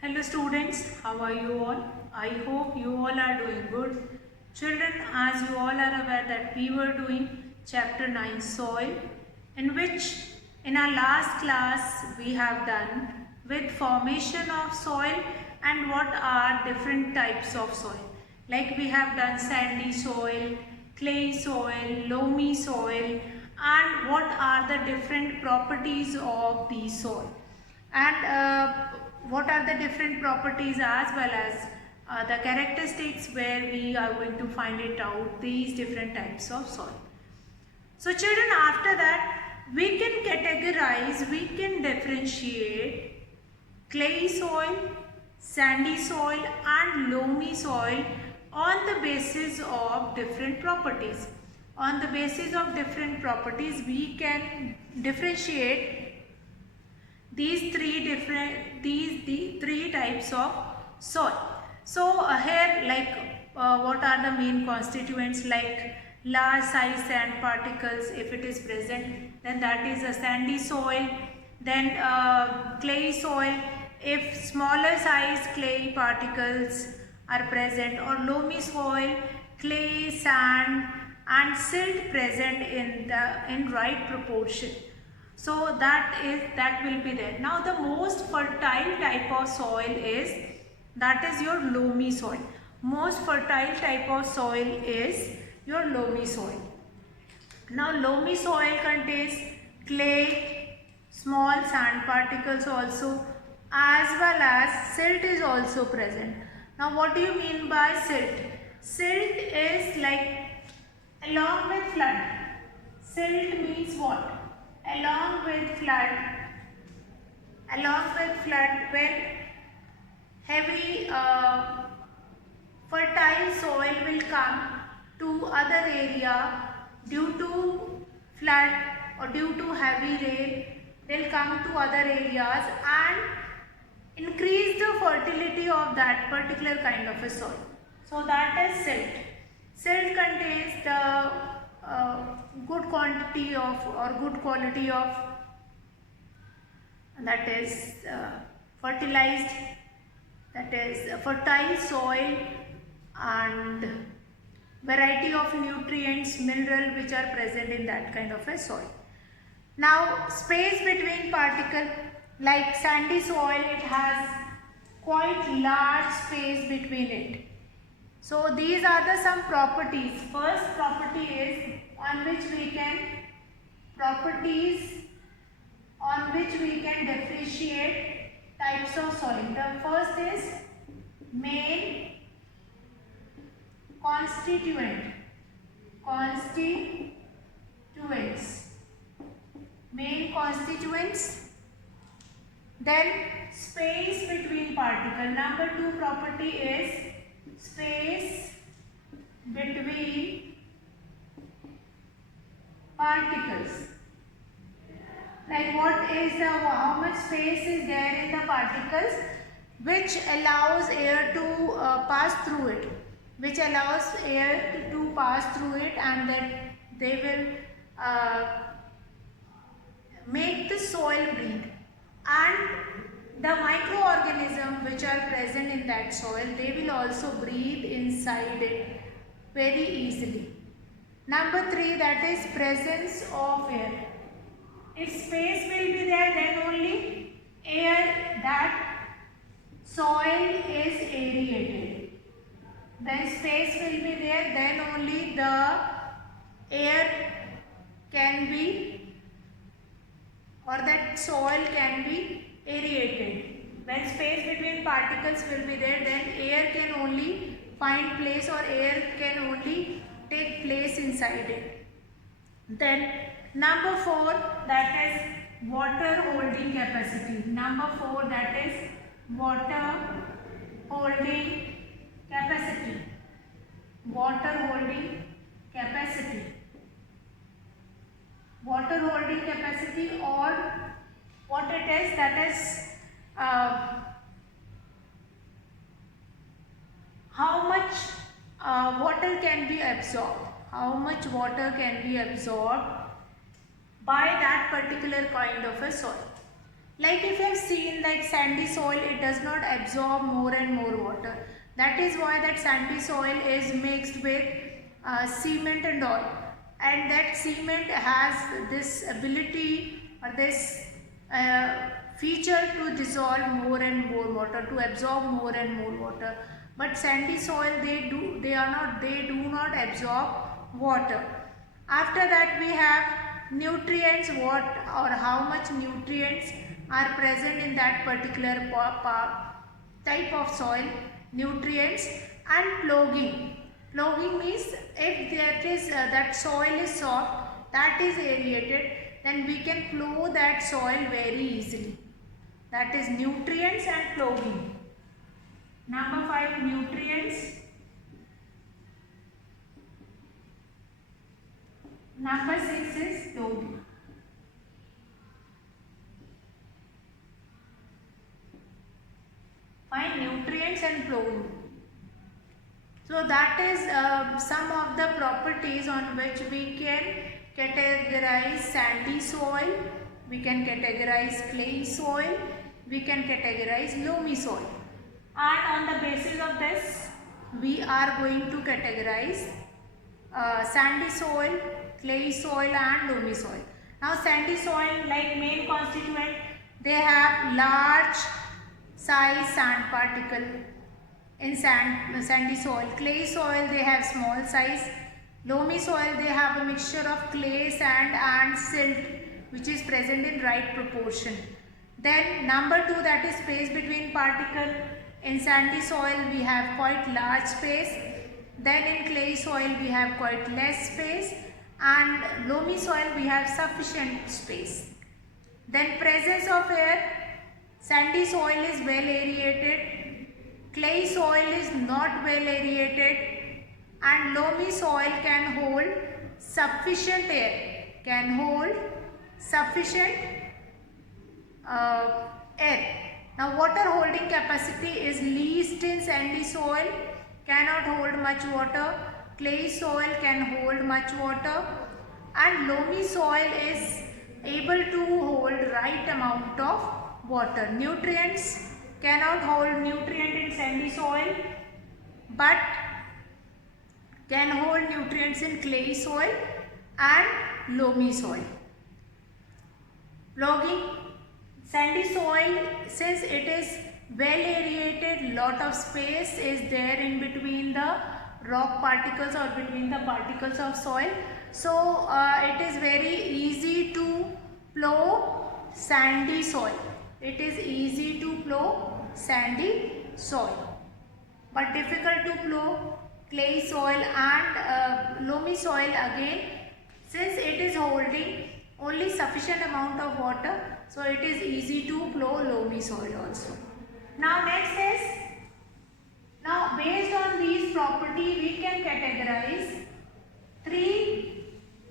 Hello students, how are you all? I hope you all are doing good. Children, as you all are aware that we were doing chapter 9 soil, in which in our last class we have done with formation of soil and what are different types of soil. Like we have done sandy soil, clay soil, loamy soil, and what are the different properties of the soil. And what are the different properties as well as the characteristics where we are going to find it out these different types of soil. So children, after that we can categorize, we can differentiate clay soil, sandy soil and loamy soil on the basis of different properties. On the basis of different properties we can differentiate these three types of soil. So here, like what are the main constituents, like large size sand particles if it is present, then that is a sandy soil. Then clay soil if smaller size clay particles are present, or loamy soil, clay, sand and silt present in right proportion. So that will be there. Now the most fertile type of soil is your loamy soil. Most fertile type of soil is your loamy soil. Now loamy soil contains clay, small sand particles also, as well as silt is also present. Now what do you mean by silt? Silt is like along with flood. Silt means what? Along with flood, when heavy fertile soil will come to other area due to flood or due to heavy rain, they'll come to other areas and increase the fertility of that particular kind of a soil. So that is silt. Silt contains the good quantity of or good quality of, that is fertilized, that is fertile soil and variety of nutrients, mineral which are present in that kind of a soil. Now space between particle, like sandy soil, it has quite large space between it. So these are the some properties. First property is on which we can differentiate types of soil. The first is main constituents. Main constituents. Then space between particle. Number 2 property is space between particles. Like what is the, how much space is there in the particles which allows air to pass through it, and that they will make the soil breathe, and the microorganisms which are present in that soil, they will also breathe inside it very easily. Number 3, that is presence of air. If space will be there, then only air, that soil is aerated. When space will be there, then only the air can be, or that soil can be aerated. When space between particles will be there, then air can only find place, or air can only take place inside it. Then number 4, that is water holding capacity. Number 4, that is water holding capacity. Water holding capacity. Water holding capacity, or what it is, that is how much water can be absorbed. How much water can be absorbed by that particular kind of a soil. Like if you have seen like sandy soil, it does not absorb more and more water. That is why that sandy soil is mixed with cement and all, and that cement has this ability or this feature to dissolve more and more water, to absorb more and more water. But sandy soil, they do not absorb water. After that we have nutrients, what or how much nutrients are present in that particular type of soil, nutrients. And ploughing. Ploughing means if that is that soil is soft, that is aerated, then we can plough that soil very easily. That is nutrients and ploughing. Number 5, nutrients. Number 6 is ploughing. Find nutrients and ploughing. So that is some of the properties on which we can categorize sandy soil, we can categorize clay soil, we can categorize loamy soil. And on the basis of this, we are going to categorize sandy soil, clay soil and loamy soil. Now sandy soil, like main constituent, they have large size sand particle in sandy soil. Clay soil, they have small size. Loamy soil, they have a mixture of clay, sand and silt which is present in right proportion. Then number 2, that is space between particle. In sandy soil we have quite large space. Then in clay soil we have quite less space, and loamy soil we have sufficient space. Then presence of air. Sandy soil is well aerated, clay soil is not well aerated, and loamy soil can hold sufficient air, air. Now water holding capacity is least in sandy soil, cannot hold much water. Clay soil can hold much water, and loamy soil is able to hold right amount of water. Nutrients, cannot hold nutrient in sandy soil but can hold nutrients in clay soil and loamy soil. Ploughing. Sandy soil, since it is well aerated, lot of space is there in between the rock particles or between the particles of soil, so it is very easy to plough sandy soil. It is easy to plough sandy soil, but difficult to plough clay soil and loamy soil again, since it is holding only sufficient amount of water, so it is easy to plough loamy soil also. Now next is, now based on these property we can categorize 3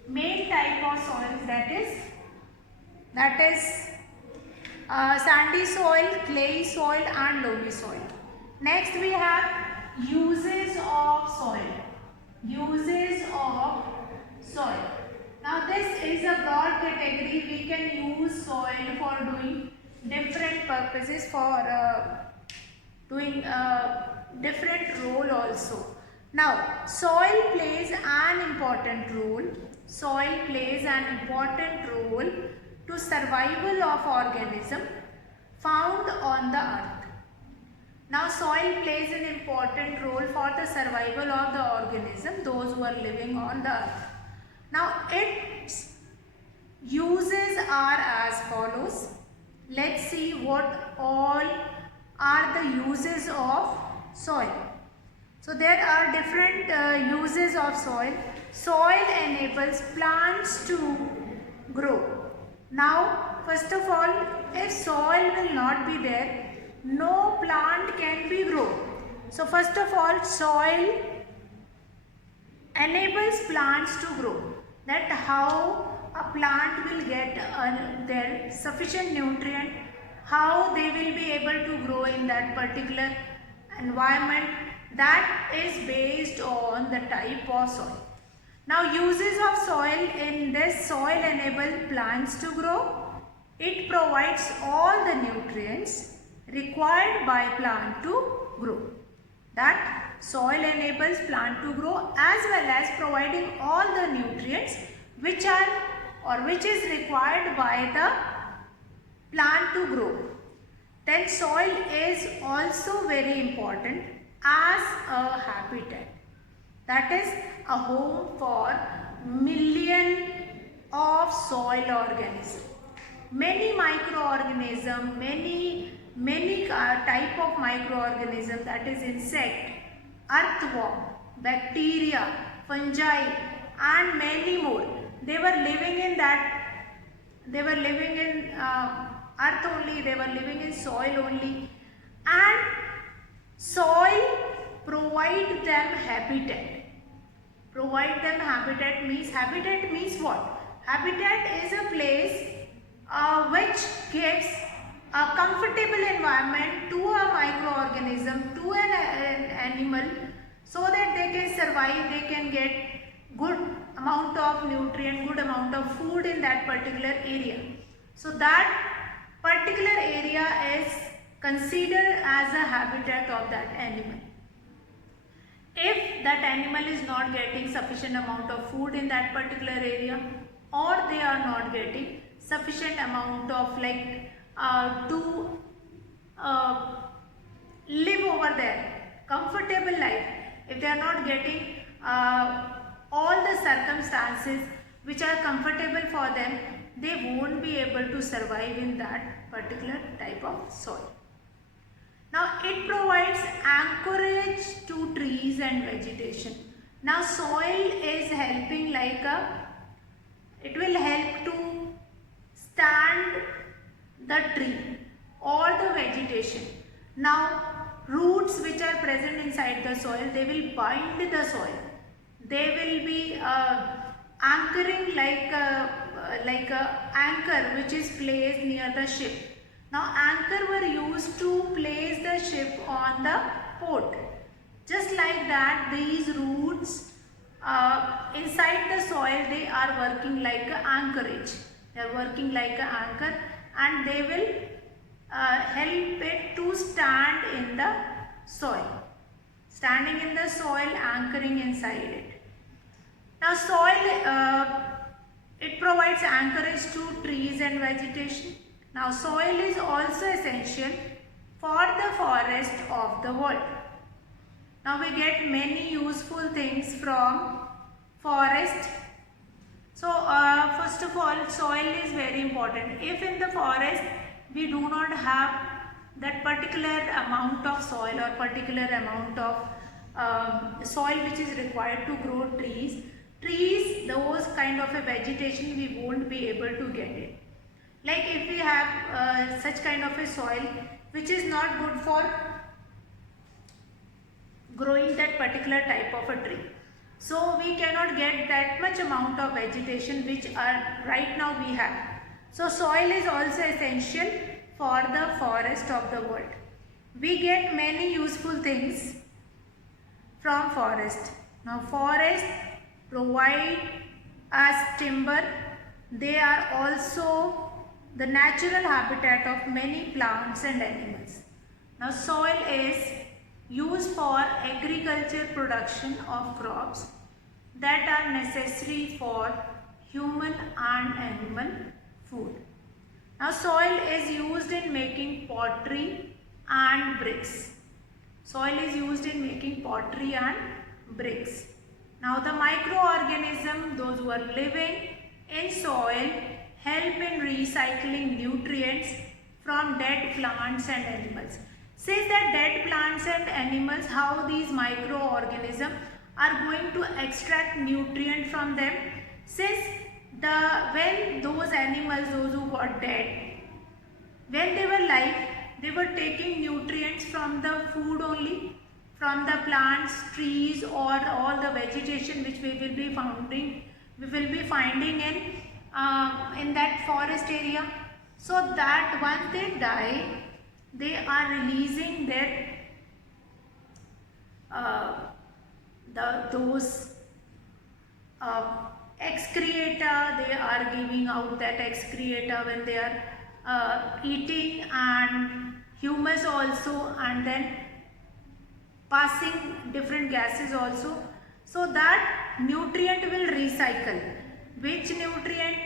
main type of soils, that is sandy soil, clay soil and loamy soil. Next we have uses of soil. Uses of soil. Now this is a broad category. We can use soil for doing different purposes, for doing different role also. Now soil plays an important role. Soil plays an important role to survival of organism found on the earth. Now soil plays an important role for the survival of the organism, those who are living on the earth. Now its uses are as follows. Let's see what all are the uses of soil. So there are different uses of soil. Soil enables plants to grow. Now first of all, if soil will not be there, no plant can be grown. So first of all, soil enables plants to grow. That how a plant will get their sufficient nutrient, how they will be able to grow in that particular environment, that is based on the type of soil. Now uses of soil. In this, soil enable plants to grow. It provides all the nutrients required by plant to grow. That soil enables plant to grow as well as providing all the nutrients which is required by the plant to grow. Then soil is also very important as a habitat. That is a home for million of soil organisms. Many microorganisms, many type of microorganisms, that is insect, earthworm, bacteria, fungi and many more. They were living in earth only, they were living in soil only, and soil provide them habitat. Provide them habitat means what? Habitat is a place which gives a comfortable environment to a microorganism, to an animal, so that they can survive, they can get good amount of nutrient, good amount of food in that particular area. So that particular area is considered as a habitat of that animal. If that animal is not getting sufficient amount of food in that particular area, or they are not getting sufficient amount of to live over there, comfortable life, if they are not getting all the circumstances which are comfortable for them, they won't be able to survive in that particular type of soil. Now it provides anchorage to trees and vegetation. Now soil is helping it will help to stand the tree or the vegetation. Now roots which are present inside the soil, they will bind the soil. They will be anchoring like a anchor which is placed near the ship. Now anchor were used to place the ship on the port. Just like that, these roots inside the soil, they are working like an anchorage. They are working like an anchor, and they will help it to stand in the soil. Standing in the soil, anchoring inside it. Now soil, it provides anchorage to trees and vegetation. Now soil is also essential for the forest of the world. Now we get many useful things from forest. So first of all, soil is very important. If in the forest we do not have that particular amount of soil or particular amount of soil which is required to grow trees, those kind of a vegetation, we won't be able to get it. Like if we have such kind of a soil which is not good for growing that particular type of a tree, so we cannot get that much amount of vegetation which are right now we have. So soil is also essential for the forest of the world. We get many useful things from forest. Now forest provide us timber. They are also the natural habitat of many plants and animals. Now soil is used for agriculture production of crops that are necessary for human and animal food. Now soil is used in making pottery and bricks. Soil is used in making pottery and bricks. Now the microorganisms, those who are living in soil, help in recycling nutrients from dead plants and animals. Since that dead plants and animals, how these microorganisms are going to extract nutrient from them? Since when those animals, those who got dead, when they were alive, they were taking nutrients from the food only, from the plants, trees, or all the vegetation which we will be finding in that forest area. So that once they die, they are releasing their those excreta. They are giving out that excreta when they are eating and humus also, and then passing different gases also, so that nutrient will recycle. Which nutrient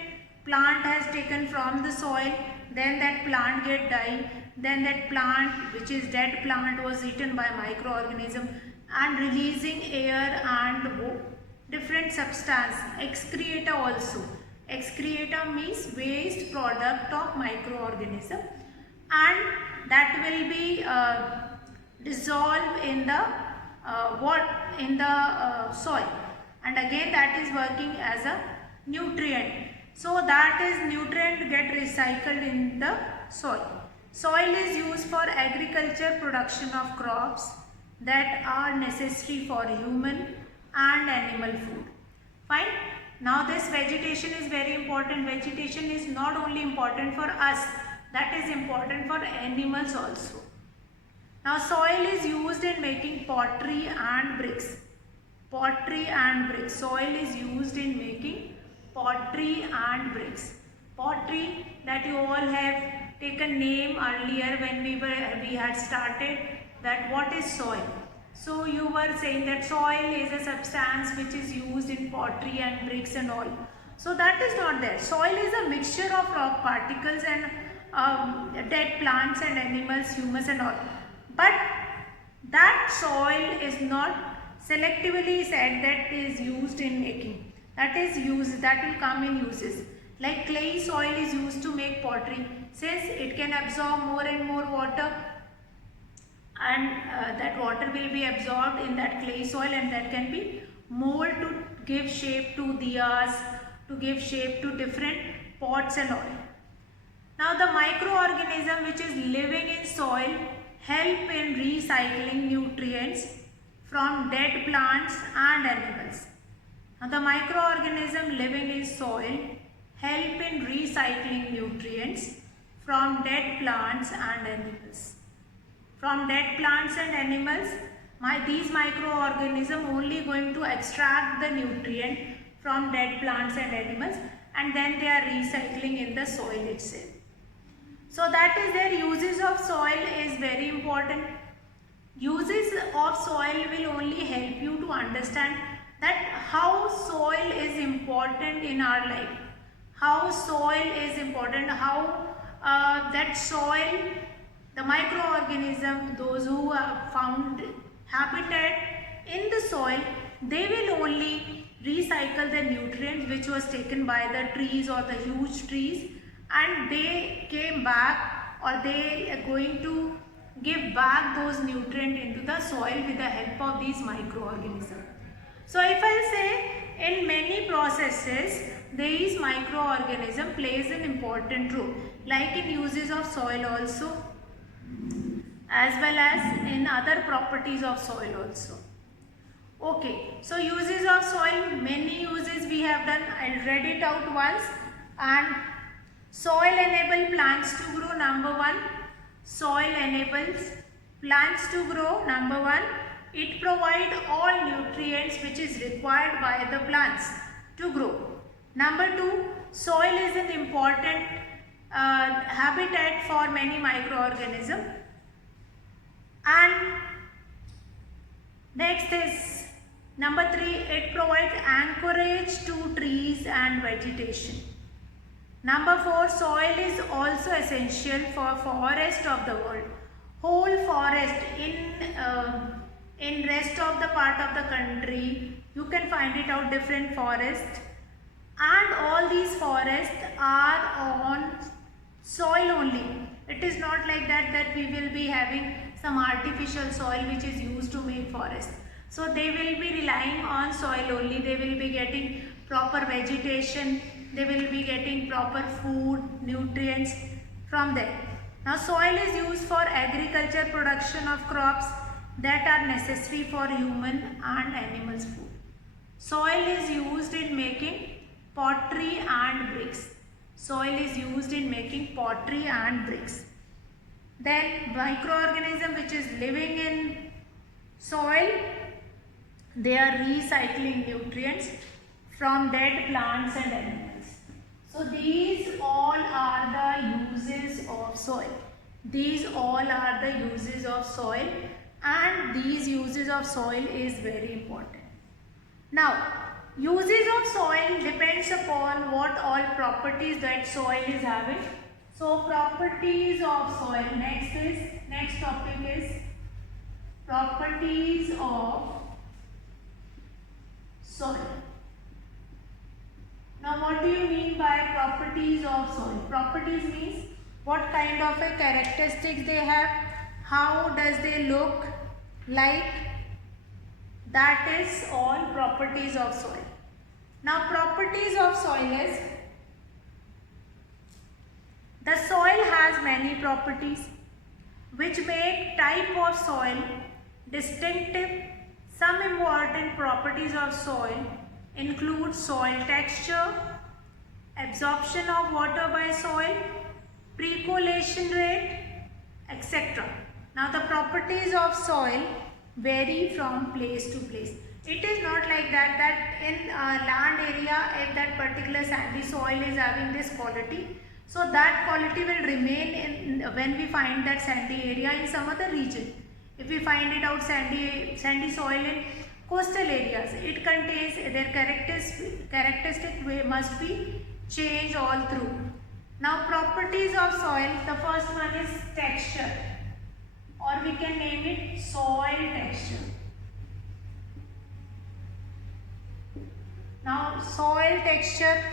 plant has taken from the soil, then that plant get die, then that plant, which is dead plant, was eaten by microorganism and releasing air and different substance, excreta also. Excreta means waste product of microorganism, and that will be dissolved in the soil, and again that is working as a nutrient. So that is nutrient get recycled in the soil. Soil is used for agriculture production of crops that are necessary for human and animal food. Fine. Now this vegetation is very important. Vegetation is not only important for us, that is important for animals also. Now soil is used in making pottery and bricks. Pottery and bricks. Soil is used in making pottery and bricks. Pottery, that you all have taken name earlier when we had started, that what is soil. So you were saying that soil is a substance which is used in pottery and bricks and all. So that is not there. Soil is a mixture of rock particles and dead plants and animals, humus and all. But that soil is not selectively said that is used in making. That is used, that will come in uses. Like clay soil is used to make pottery, since it can absorb more and more water, and that water will be absorbed in that clay soil, and that can be mold to give shape to diyas, to give shape to different pots and all. Now the microorganism which is living in soil help in recycling nutrients from dead plants and animals. Now the microorganism living in soil help in recycling nutrients from dead plants and animals. From dead plants and animals, these microorganisms only going to extract the nutrient from dead plants and animals, and then they are recycling in the soil itself. So that is their uses of soil is very important. Uses of soil will only help you to understand that how soil is important in our life. How soil is important, how that soil, the microorganism, those who have found habitat in the soil, they will only recycle the nutrients which was taken by the trees or the huge trees, and they came back, or they are going to give back those nutrients into the soil with the help of these microorganisms. So if I say in many processes, these microorganism plays an important role, like in uses of soil also, as well as in other properties of soil also. Okay, so uses of soil, many uses we have done. I'll read it out once. And soil enable plants to grow, number one. Soil enables plants to grow, number one. It provides all nutrients which is required by the plants to grow. Number two, soil is an important habitat for many microorganisms. And next is number three, it provides anchorage to trees and vegetation. Number four, soil is also essential for forest of the world. Whole forest in rest of the part of the country, you can find it out different forests, and all these forests are on soil only. It is not like that we will be having some artificial soil which is used to make forest. So they will be relying on soil only. They will be getting proper vegetation, they will be getting proper food, nutrients from there. Now soil is used for agriculture production of crops that are necessary for human and animals food. Soil is used in making pottery and bricks. Soil is used in making pottery and bricks. Then microorganism which is living in soil, they are recycling nutrients from dead plants and animals. So these all are the uses of soil. These all are the uses of soil, and these uses of soil is very important. Now, uses of soil depends upon what all properties that soil is having. So properties of soil, next topic is properties of soil. Now what do you mean by properties of soil? Properties means what kind of a characteristics they have, how does they look like, that is all properties of soil. Now properties of soil is, the soil has many properties which make type of soil distinctive. Some important properties of soil include soil texture, absorption of water by soil, percolation rate, etc. Now the properties of soil vary from place to place. It is not like that in land area, if that particular sandy soil is having this quality, so that quality will remain in when we find that sandy area in some other region. If we find it out sandy soil in coastal areas, it contains their characteristic way must be changed all through. Now properties of soil, the first one is texture, or we can name it soil texture. Now soil texture,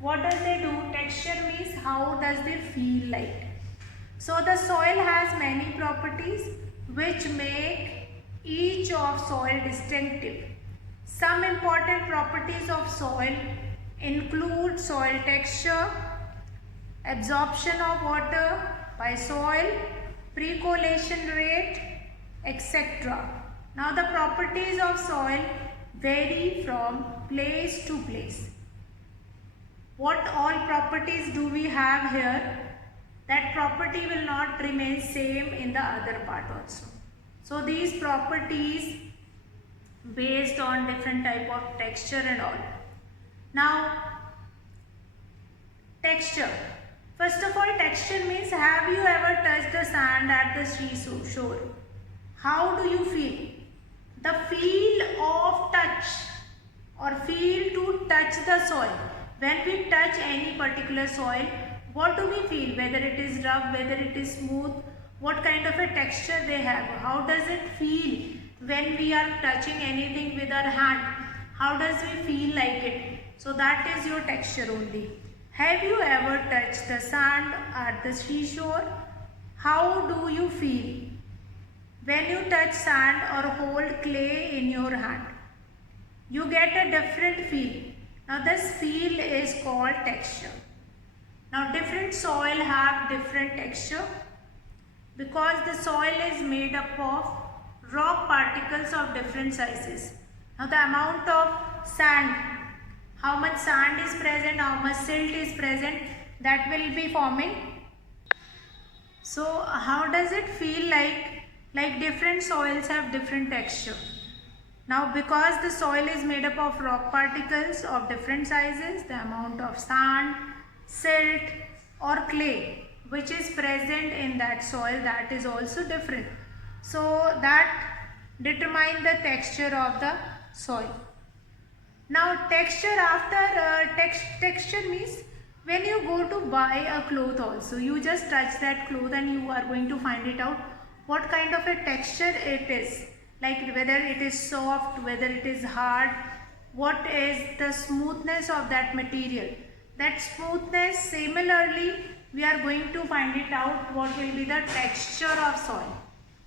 what does they do? Texture means how does they feel like. So the soil has many properties which make each of soil distinctive. Some important properties of soil include soil texture, absorption of water by soil, percolation rate, etc. Now the properties of soil vary from place to place. What all properties do we have here? That property will not remain same in the other part also. So these properties based on different type of texture and all. Now texture. First of all, texture means, have you ever touched the sand at the seashore? How do you feel? The feel of touch or feel to touch the soil. When we touch any particular soil, what do we feel? Whether it is rough, whether it is smooth, what kind of a texture they have, how does it feel when we are touching anything with our hand, how does we feel like it? So that is your texture only. Have you ever touched the sand at the seashore? How do you feel when you touch sand or hold clay in your hand? You get a different feel. Now this feel is called texture. Now different soil have different texture because the soil is made up of rock particles of different sizes. Now the amount of sand, how much sand is present, how much silt is present, that will be forming. So how does it feel like different soils have different texture. Now because the soil is made up of rock particles of different sizes, the amount of sand, silt or clay which is present in that soil, that is also different. So that determine the texture of the soil. Now texture, after texture means when you go to buy a cloth also, you just touch that cloth and you are going to find it out what kind of a texture it is, like whether it is soft, whether it is hard, what is the smoothness of that material. That smoothness, similarly we are going to find it out what will be the texture of soil.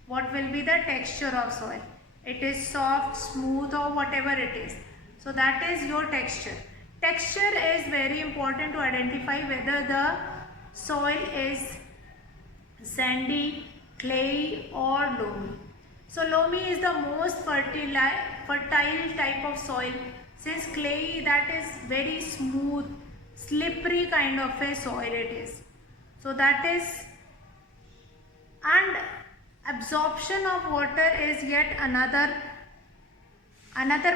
What will be the texture of soil? It is soft, smooth or whatever it is. So that is your texture. Texture is very important to identify whether the soil is sandy, clay or loamy. So loamy is the most fertile type of soil, since clay, that is very smooth, slippery kind of a soil it is. So that is, and absorption of water is yet another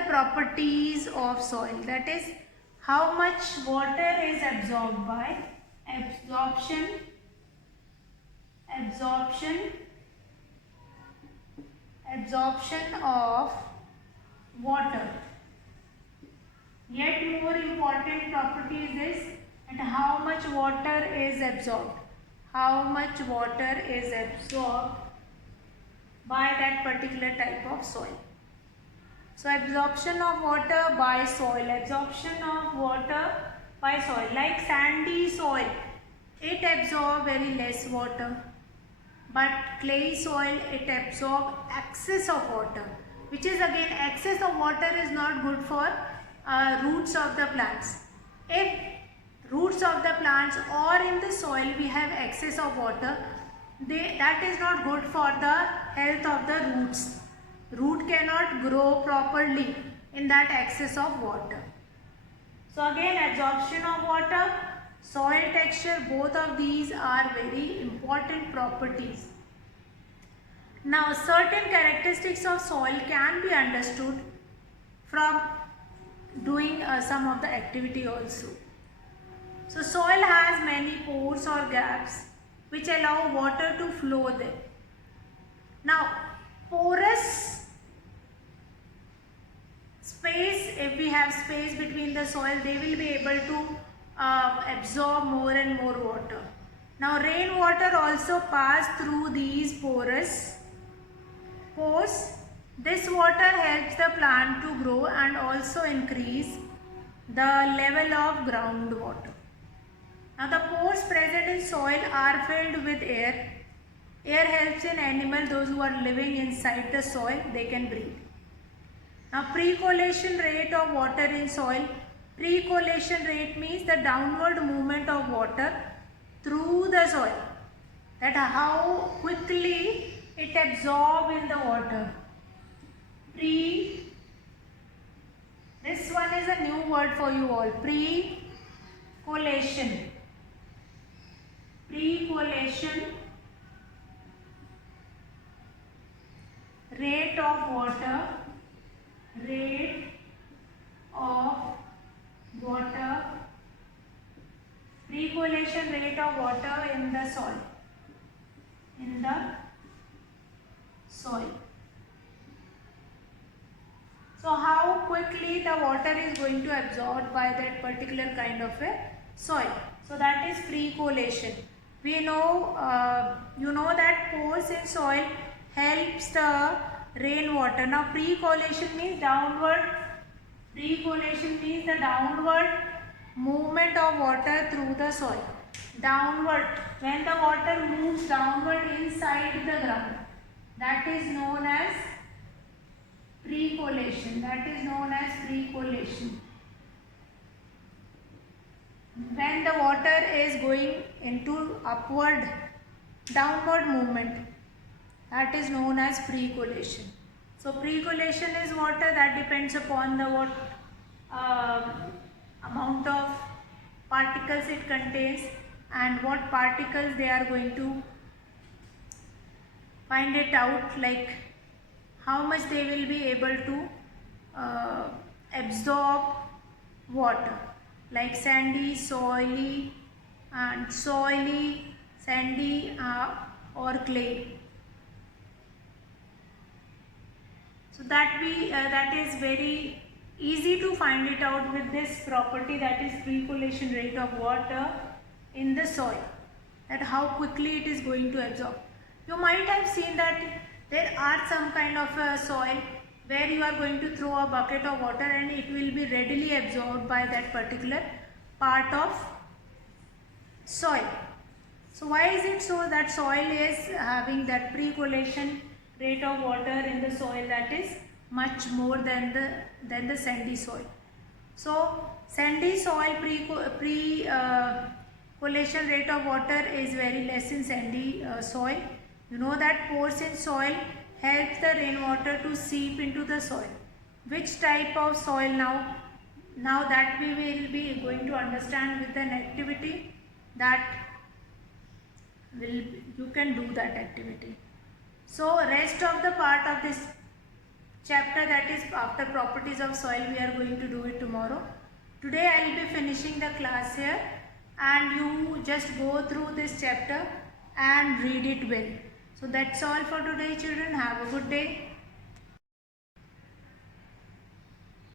properties of soil, that is how much water is absorbed by absorption of water. Yet more important property is this, and how much water is absorbed. How much water is absorbed by that particular type of soil. So absorption of water by soil, like sandy soil, it absorbs very less water, but clay soil, it absorbs excess of water, which is again, excess of water is not good for roots of the plants. If roots of the plants or in the soil we have excess of water, that is not good for the health of the roots. Root cannot grow properly in that excess of water. So again, absorption of water, soil texture, both of these are very important properties. Now, certain characteristics of soil can be understood from doing some of the activity also. So soil has many pores or gaps which allow water to flow there. Now, porous space, if we have space between the soil, they will be able to absorb more and more water. Now, rainwater also pass through these pores. This water helps the plant to grow and also increase the level of groundwater. Now, the pores present in soil are filled with air. Air helps in animals, those who are living inside the soil, they can breathe. Now, percolation rate of water in soil. Percolation rate means the downward movement of water through the soil. That how quickly it absorbs in the water. This one is a new word for you all. Percolation. Rate of water percolation rate of water in the soil. So how quickly the water is going to absorb by that particular kind of a soil. So that is percolation. We know, you know that pores in soil helps the rainwater. Now percolation means downward. Percolation means the downward movement of water through the soil. Downward, when the water moves downward inside the ground, that is known as percolation. When the water is going into downward movement, that is known as percolation. So percolation is water that depends upon the amount of particles it contains and what particles they are going to find it out, like how much they will be able to absorb water, like sandy, soily, sandy or clay. So that is very easy to find it out with this property, that is percolation rate of water in the soil, that how quickly it is going to absorb. You might have seen that there are some kind of a soil where you are going to throw a bucket of water and it will be readily absorbed by that particular part of soil. So why is it so that soil is having that percolation rate of water in the soil that is much more than the sandy soil? So sandy soil percolation rate of water is very less in sandy soil. You know that pores in soil helps the rainwater to seep into the soil. Which type of soil now that we will be going to understand with an activity that you can do that activity. So rest of the part of this chapter, that is after properties of soil, we are going to do it tomorrow. Today I will be finishing the class here, and you just go through this chapter and read it well. So that's all for today, children. Have a good day.